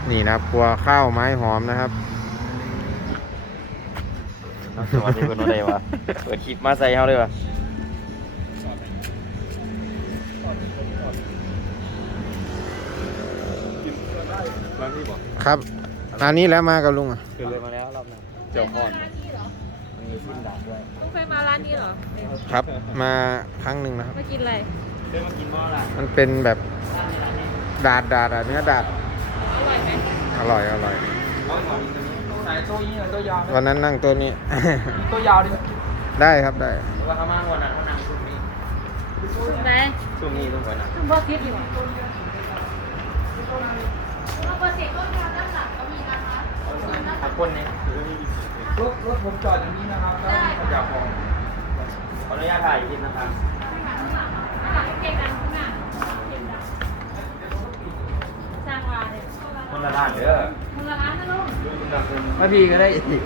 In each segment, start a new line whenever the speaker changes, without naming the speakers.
นี่นะครับครัวข้าวไม้หอมนะครับ
สวัสดีคุณโนเดวะเปิดคลิปมาใส่เขาเลยวะ
ครับอันนี้แล้วมากับลุงอ่ะ
คือเลยมาแล้วรอบนึงเจ้าพ่อนมีสิ้นดาบด้วย
เคยมาร้านนี้เหรอ
ครับมาครั้งหนึ่งนะครับ
มากินอะไร
เคยมากินหม้อละ
มันเป็นแบบดาดเนื้อดาด
อร่อยไหม
อร่อย
ใส่โต๊ะยี่โต๊ะยาว
วันนั้นนั่งตัวนี้
โต๊ะยาวดิ
ได้ครับได้
ว่าเขามาวันนั้นเขานั่งช่วงนี้
ไหน
ช่วงนี้ต้องก่อนนะ
ต้องบอสคิดอยู่เราเปิดเสียงก็ทางด้านหลังก็มีนะคะ
ขับคนนี้รถผมจอดอย่างนี้นะครับแล้วขยับออกขออนุญาตถ่ายคลิปนะครับ
เก่งกันข้างหน้าเก่งกันสร้างวาเลย
คนละด้านเด้อ
คนละร้านนะลุง
ไม่พี่ก็ได้อีก
ห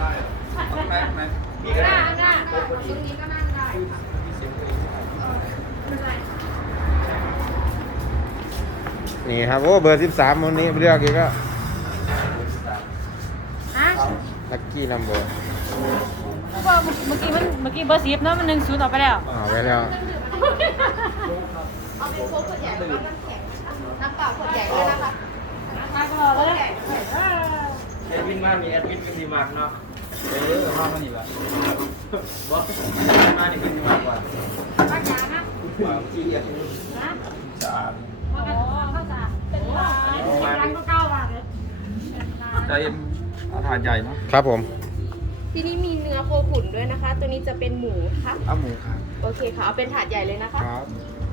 น้าตรงนี้ก็นั่งได้ไม่เป็นไร
นี่ครับโอ้เบอร์13วันนี้เลือกอีกแล้ว
ฮะ
ลัคกี้นัมเบอร์
เมื่อกี้เบอร์10เนาะมัน1-0ออกไปแล้ว
เอาไว้แล้ว
เอาเป็นโค้กขวดใหญ่แล้วก็น้ำแข็งน้ำเปล่าขวดใหญ่ด้วยนะคะ
มาก็บอกเลย
แอดมินมามีแอดมินเป็นดีมากเนาะห้องมันอยู่ละบอสมานี่เป็นดีมากกว่า
ป้าจ๋านะ
ขี้เกียจ
นะ
สะอาด
ว่ากันข้าวสารเป็นร้านก็เก้าบาทเลย
ใจอาหารใหญ่เนาะ
ครับผม
ที่นี่มีเนื้อโคขุนด้วยนะคะ ตัวนี้จะเป็นหมูค่ะ
เอาหมูครับ
โอเคค่ะ เอาเป็นถาดใหญ่เลยนะคะ
ครับ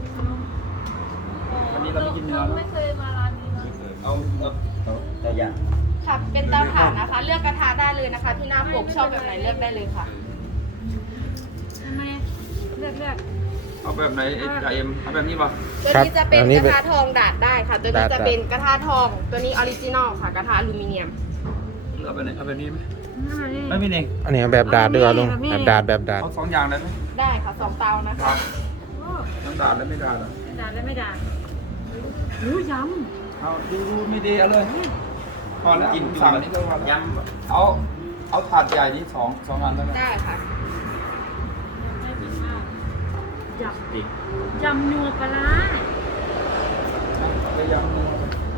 วันนี้เราไม่กินเนื้อ
ไม่เคยมาร้านนี้เนาะ
เอาตัวอย่าง
ค่ะ เป็นเตาถ่านนะคะ เลือกกระทะได้เลยนะคะ ที่หน้าปกชอบแบบไหนเลือกได้เลยค่ะ
ทำไมเลือก
เอาแบบไหนจ่าเอ็มเอาแบบนี้ป่ะ
ตัวนี้จะเป็นกระทะทองดาดได้ค่ะ ตัวนี้จะเป็นกระทะทอง ตัวนี้ออริจินอลค่ะ กระทะอลูมิเนียม
เลือกแบบไหนเอาแบบนี้ไหม
ไม่
ไม่มีเอง
อันนี้แบบดาดด้วยลุงแบบดาด
เอา2 อย่างได้ไหม
ได้ค่ะสองเตานะคะ
น้ำดาดและไม่ดาดอ่ะ
ด่าได้ไม่ด่ารู้ย
เอาดูไม่ดีเอาเลยพอแล้วกินสั่งอันนี้ก็พอแล้วยำเอาถาดใหญ่นี้สองอันแล้วกัน
ได้ค่ะ
ำย
อีก
ำยำนัวปลาร้า
ไปยำนัวย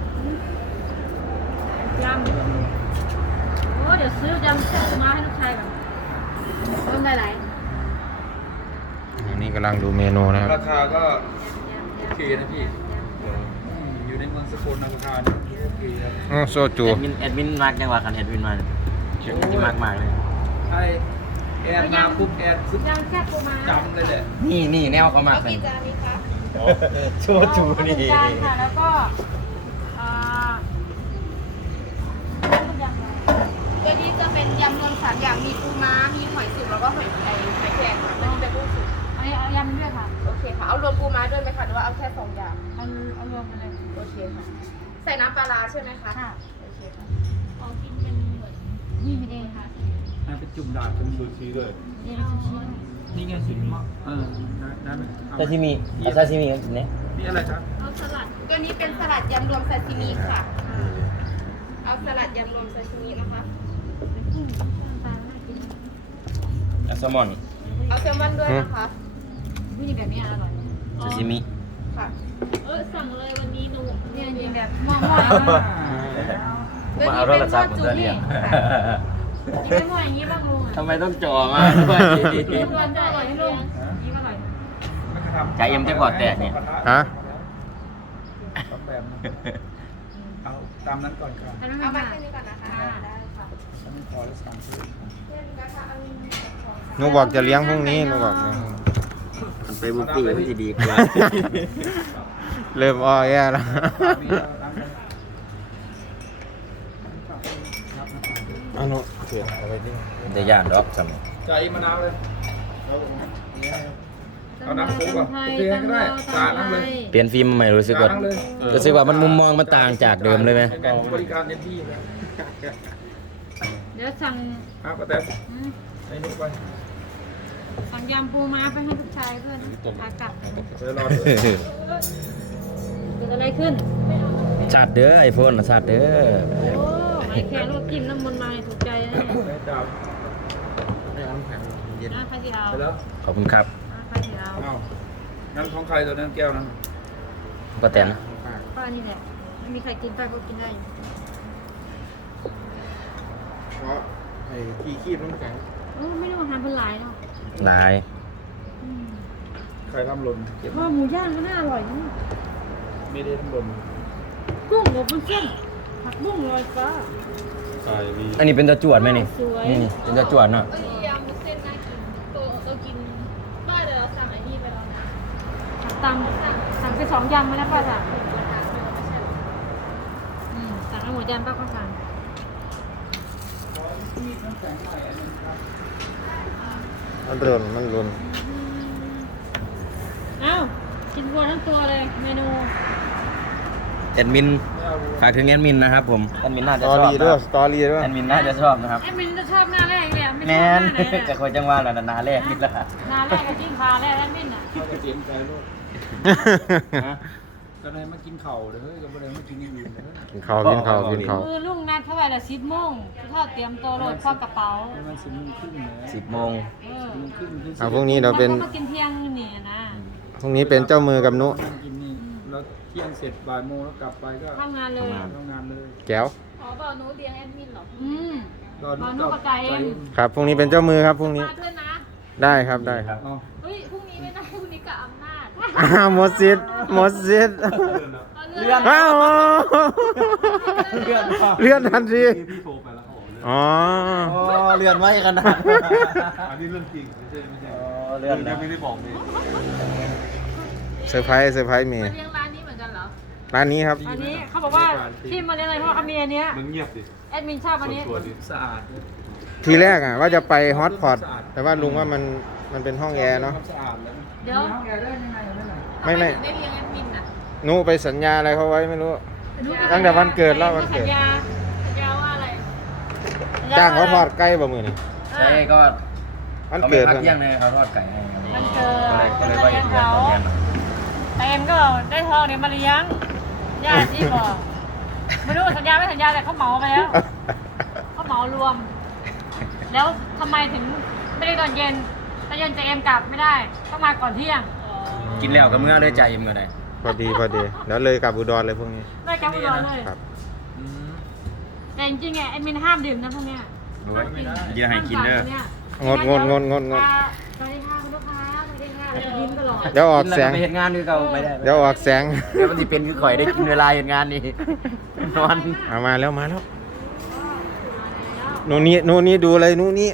ำโอ้เดี๋ยวซื้อยำแซ่บมาให้ลูกชายก่อนเพิ่มได้หลาย
อันนี้กำลังดูเมนูนะครับ
ราคาก็โอเคนะพี่อยู่ในเมืองสกลราคาโอเคครับ
โอ้โซจู
แอดมินมากจังหวะคันแอดมินมาแอดมินมากเลย
ไอแอดมาปุ๊บแอดซึบ
ยำแซ่บปูม้า
จำเลยแหละ
นี่แนวเขามาก
เอา
เลย
กี่จานนี้คะ
โชว์จูนี่
จานค่ะแล้วก็อ่าต้มยำอะไร
ตัวนี้จะเป็นยำรวมสามอย่าง มีปูม้า มีหอยสุกแล้วก็หอยแครงค่ะตัวนี้เป็นกุ้งสุก
เอายำด้วยค่ะ
โอเคค่ะ เอารวมปูม้าด้วยไหมคะหรือว่าเอาแค่สองอย่าง
เอารวมกันเลย
โอเคค่ะ ใส่น้ำปลาร้าใช่ไหมคะ
ค่ะ
โอเคค่ะ
ของกินเป็นเหมือนนี่ไม่ได้ค่ะ
เป็นจุ่มดาบเป็นซูชิเลย
เดี๋ยวซูชิ
นี่ไงสุดมากได้ไหม
ซาซิมิเอาซาซิมิกันเนี่ย
นี่อะไรครับ
เอาสลัด
ตัวนี้เป็นสลัดยำรวมซาซิมิค่ะ เอาสลัดยำรวมซาซิมินะคะ
เป็นกุ้งน้ำตาลน่ากิน
แซลมอน
เอาแซลมอนด้วยนะคะ
นี่แบบนี้อร่อย
ซาซิมิ
ค่ะ
สั่งเลยวันนี้หนูเนี่ยมีแบบหม้อๆ
ตัว
มา
นี้
เอาร
เป็
ถ
น
ละ
ห
ซั
ม้อบ
ผม
จุ่
จะ
ม
เรีย
นี่
ก
กินไม่หม้ออย่างนี้บ้างลุง
ทำไมต้องจ่อมาด้วย
ลุงจะอร่อยให้ลุงนี่ก็อร่อย
ใจเอ็มจะกอดแตกเนี่ย
ฮะ
แบบเอาตามนั้นก่อนครับ
เอามาแค่นี้ก่อนนะคะ ได้ค่ะ
ฉันไม่พอแล้วสั่งซื้อ
เป็นกระทะอลูมิเนียมของ
หนูบอกจะเลี้ยงพรุ่งนี้หนูบอก
มันไปบุฟฟี่มันจะดีกว่า
เริ่มอ้อแย่แล้ว
มีน้ำ
อันนู้นเสียเอาไปดิ
จะย่านดอกสมัย
ใจมะนาวเลยเอาน้ำซุปก่อนโอเคก็ได้สาดน้ำเลย
เปลี่ยนฟิล์มใหม่รู้สึกว่ามันมุมมองมันต่างจากเดิมเลยไหม
เป็นบริการเต็มที่เลย
เดี๋ยวสั่ง
ครับป้าแตนไอ้นุ๊กไป
สั่งยำปูม้าไปให้ลูกชายด้วยนะขากลับ
เดี๋ยวรอดู
เกิดอะไรขึ้น
ชาติเด้อไอโฟนชาติเด้อ
โอ้ไอ้แค่รถกินน้ำมันมาถูกใจนะเนี่ย
ไม่จับ
ได้น้ำแข็งเย็น
ใครสิเอา
ไปแล้ว
ขอบคุณครับ
ใครสิเอา
อ้าวน้ำของใครตัวนั้นแก้วนั้น
ป้าแตน
ป้านี่แหละไม่มีใครกินป้าก็กินได้อยู่
เพราะไอ้ที่คีบน้ำแข็ง
ไม่ต้องอาหารเป็นหลายเนาะ
หลาย
ใครทำหล่นเก็บ
เพราะหมูย่างก็น่าอร่อยนะ
ไม่ได้ทำหล่น
กุ้งอบวุ้นเส้นผักบุ้งลอยฟ้า
ใช่ดี
อันนี้เป็นตะจวดไหมนี่
สวย
นี่เป็นตะจวดเนาะ
เอ้ยยำวุ้นเส้นน่ากินตัวกินป้าเดี๋ยวเราสั่งไอ้นี่ไปแล้วนะ
สั่งไป2 ยำมาแล้วป้าสั่งสั่งให้หมูยำป้าก็สั่ง
มันรุน
เอ้ากินวัวทั้งตัวเลยเมนู
แอดมินฝากถึงแอดมินนะครับผมแอดมินน่า
ส
จะ
ต
ช
อ
อบ
รี่ด้วย
นะ
สตอรี่ด้วย
แอดมินน่าจะชอบนะครับ
ไอ้มินจะชอบหน้าแรกเลยอ่ะไม่
แม
ชอบหน้าน ไหน
จะคอยจังหวะแล้วนาแรกนิดละ
หน้าแรกกับจิ้งพาแรกแล้วมินอ่ะ
เขาจะเสียงใจลูกก็เลยมากินเข่าเด้อก็เลยมากินอย่างอื่นเด้อ
กินข้าวกินข้าวกินข้าว
มือลุงนัดเท่าไหร่ละ10 โมงทอดเตรียมตัวโหลดคว้ากระเป๋า
ประมาณ10 โมงครึ่งนะ
10 โมง
เออ
10 โมงครึ่งถึง
เอาพรุ่งนี้เราเป็น
แล้วก็มากินเที่ยงนี่นะ
พรุ่งนี้เป็นเจ้ามือกับนุ
นั่งกินนี่แล้วเที่ยงเสร็จบ่ายโมงแล้วกลับไปก็
ทำงานเลย
ทำงานเลย
แก้ว
อ๋อเปล่าหนูเลี้ยงแอดมินเหรอ
รอ
เอานกกระจายเอง
ครับพรุ่งนี้เป็นเจ้ามือครับพรุ่งนี้
มาด้วยนะ
ได้ครับได้ครับ
เอา
เฮ้ยพรุ่งนี้ไม่ได้พรุ่งนี้กับอำนาจ
หมดสิทธิ์หมดสิทธิ์
เลื่อน
อ้าว
เลื่อน
เลื่อนทันที
พี่โทรไปแล้วเขาบอกเลื่อน
อ๋อ
อ๋อเลื่อนไว้ขนาด
อันนี้เรื่องจริงไม่ใช่
อ๋อเลื่อน
ยั
นะ
งไม่ได้บอกเลย
เซอร์ไพรส์เซอร์ไพรส์เม
มา
ย์
เลี้ยงร้านนี้เหมือนกันเหรอ
ร้านนี้ครับ
อันนี้เขาบอกว่าที่มาเรียนอะไรเพราะเขามีอันเนี้ย
มึงเงียบดิ
แอดมินชอบอันนี้
สะอาด
ทีแรกอ่ะว่าจะไปฮอตพอตแต่ว่าลุงว่ามันเป็นห้องแอร์เนาะ
ทำสะอาดแล้ว
เดี๋ยว
ห้องแอร์ได้ยังไงไม่ไหน
ไม่
ทำถึงได้เลี้ยงแอดมินอ่ะ
นุไปสัญญาอะไรเขาไว้ไม่รู้ ตั้งแต่วันเกิดแล้ววันเกิด
สัญญา
สัญญาว่าอะไร
จ้างเขาทอดใกล้บ่มือนี่
ใช่ก็
วัน
เขาไม่
เกิด
พัก
มัน
เที่ยงเลยเขาทอดไก่ให้
วันเกิด
ก็เลย
ก็
ว่า
เลี้
อย
ง
ย่าง
เขา
เงี้ย
แต่เอ็มก็ได้ทองเนี่ยมาเลี้ยงญาติที่บอกไม่รู้ว่าสัญญาไม่สัญญาแต่เขาเหมาไปแล้วเขาเหมารวม แล้วทำไมถึงไม่ได้ตอนเย็นตอนเย็นจะเอ็มกลับไม่ได้ต้องมาก่อนเที่ยง
กินแล้วก็เมื่อเลยใจเอ็มก็ได้
พอดีแล้วเลยกลับอุดรเลยพวกนี้
ได้กลับอุดรเลย
ครับ
แต่จริงๆไงแอดมินห้ามดื่มนะพวกเนี้ย
โอ้ยอย่าให้กินเด้อ
งด
สวัสดีค่ะคุณลูกค้าสวัสดีค่ะแล้วยิ้มตลอด
เดี๋ยวออกแสง
ไปเห็นงานด้วยเขาไม่ได้
เดี๋ยวออกแสง
เดี๋ยวมันจะเป็นคือข่อยได้กินเวลาเห็นงานนี่นอน
เอามาแล้วนู่นนี่ดูอะไรนู่นนี่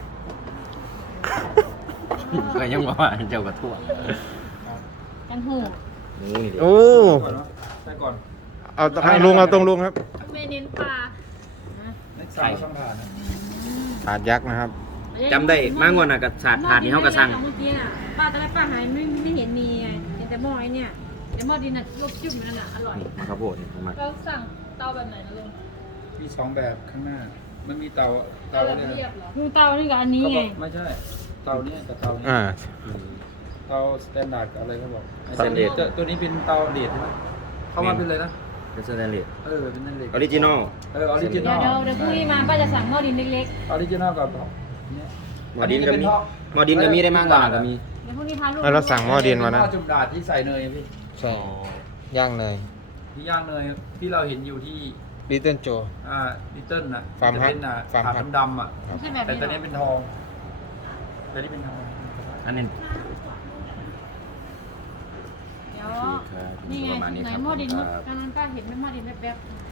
ก็ยังบอกว่าเจ้ากระทั่ว
กันหู
นี่ดิ
โอ้
ก่อนเนาะใส่ก่อน
เอาลุงครับ
เมนินปลา
ใส่ช่องผ่านนะ
ถาดยักษ์นะครับ
จำได้มากกว่าน่ะกับศาสตร์ผ่านนี่เขากระสัง
เมื่อกี้น่ะป้าตอนแรกป้าหายไม่เห็นมีไงเห็นแต่หม้อไอ้เนี่ยแต่หม้อดินน่ะลบจุ่มอยู่นั่นน่ะอร่อย
นี่มันข้าวโพดนี่มา
เราสั่งเตาแบบไหนนะลุง
มี2แบบข้างหน้า มันมีเตา
เตาแบบ
เนี่ย
เรียบเหรอ
ลุงเตานี่กับอันนี้
เขาบ
ไง
อกไม่ใช่ เตาเนี้ยกับเตาเนี้ย
อ่า
เตาสแตนดาร์ดกับอะไรเขาบอกตัวนี้เป็นเตาเดดใช่ไหมเข้ามาเป็นเลยนะ
เป็นสแตนเลส
เป็นนั่นเลย
ออริจินอล
ออริจินอล
เดี๋ยวพรุ่งนี้มาป้าจะสั่งหม้อดินเล็ก
ออริจินอลกับเนี่ย
หมอดินก็มีหมอดินก็มีได้มากกว่าน่ะก็มี
ๆเดี๋ยวพรุ่งนี้พาลูก
แล้วเราสั่งหม้อดินมานะ
หม้อจุ่มดาดที่ใส่เนยพี่
ใช่ย่างเนย
ที่ย่างเนยที่เราเห็นอยู่ที่
ลิตเติ้ลโจ
ลิตเติ้ลน่ะ
ฟาร์มฮัท
จะเป็น
ฟาร์มฮั
ถา
ท
ดดำๆอ่ะ
ไม่ใช่แบบ
แต่
นี้
ตัวนี้
หรอ
เป็นทองตัวนี้เป็นทอง
อันนี้
เดี๋ยวนี่ไงไหนหม้อดินเมื่อนั้นป้าเห็นเป็นหม้อดินแป๊บๆ